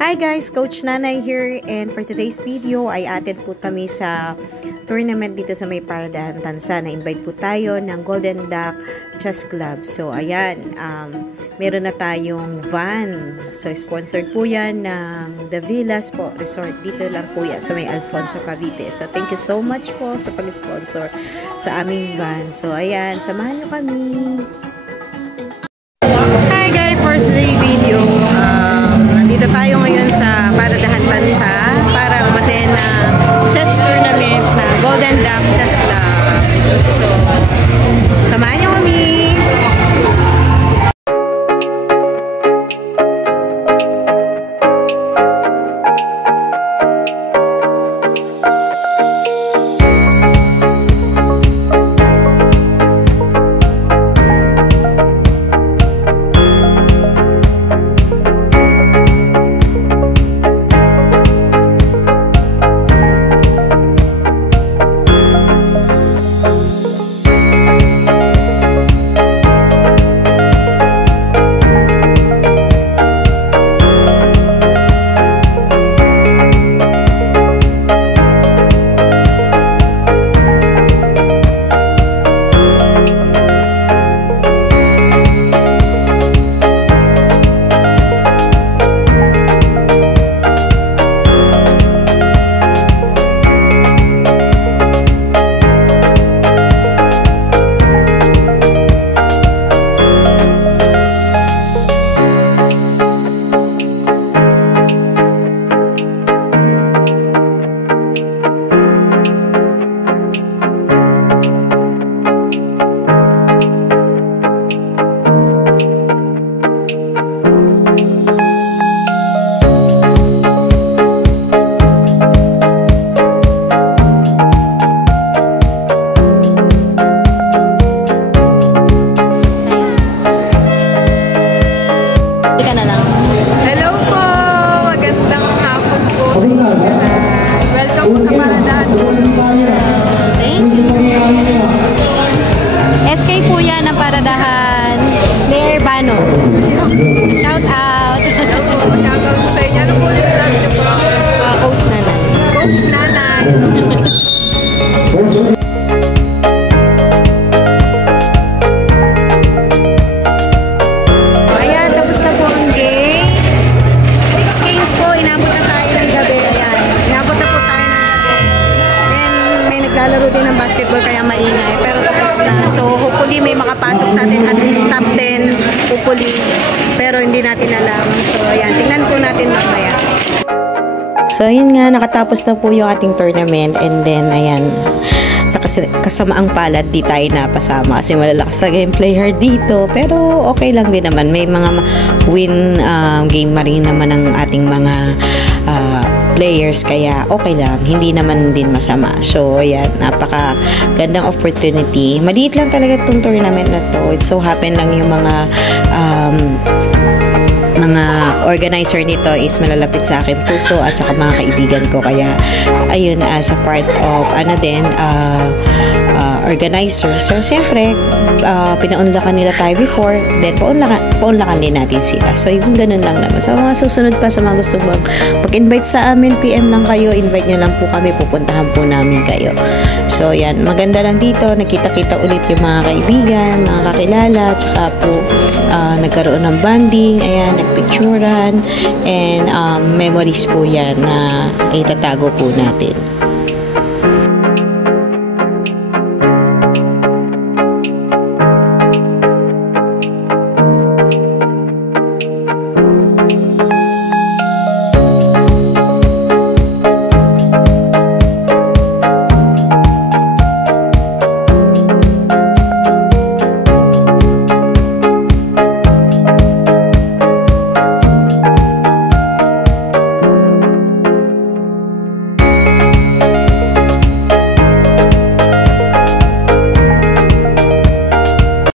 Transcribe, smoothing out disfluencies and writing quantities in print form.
Hi guys, Coach Nanay here, and for today's video ay atin po kami sa tournament dito sa may Paradahan Tansa. Na-invite po tayo ng Golden Duck Chess Club. So ayan, meron na tayong van. So sponsored po yan ng The Villas po Resort. Dito lang po yan sa may Alfonso, Cavite. So thank you so much po sa pag-sponsor sa aming van. So ayan, samahan nyo kami. Hi guys, first day video. Nandito tayo ngayon sa Paradahan Tansa para umaten na chess tournament na Golden Duck Chess Club. So, samahan niyo kami! Welcome po sa Paradahan. Thank you. SK po yan ang Paradahan. Mayor Bano. Shout out. Shout out po sa inyo. Ano po ulit lang niyo po? Coach Nanay. Coach Nanay. Ayan, tapos na po ang game. 6 games po. Inabot na tayo ng gabi. Ayan. Inabot na po tayo ng gabi. Then, may naglalaro din ng basketball kaya maingay. Pero tapos na. So, hopefully may makapasok sa atin at least top 10. Hopefully. Pero hindi natin alam. So, ayan. Tingnan po natin mamaya. So, ayun nga. Nakatapos na po yung ating tournament. And then, ayan. Sa kasamaang palad, di tayo napasama kasi malalakas na game player dito. Pero okay lang din naman. May mga win game rin naman ng ating mga players. Kaya okay lang. Hindi naman din masama. So, ayan. Napaka gandang opportunity. Maliit lang talaga itong tournament na to. It so happen lang yung mga organizer nito is malalapit sa akin puso at saka mga kaibigan ko, kaya ayun, as a part of organizer. So siyempre pinaunlakan nila tayo before, then paunlakan din natin sila. So yung ganun lang naman. So mga susunod pa sa mga gusto mag-invite sa amin, PM lang kayo, invite nyo lang po kami, pupuntahan po namin kayo. So yan, maganda lang dito, nakita-kita ulit yung mga kaibigan, mga kakilala, tsaka po nagkaroon ng bonding, ayan, nagpicturan, and memories po yan na itatago po natin.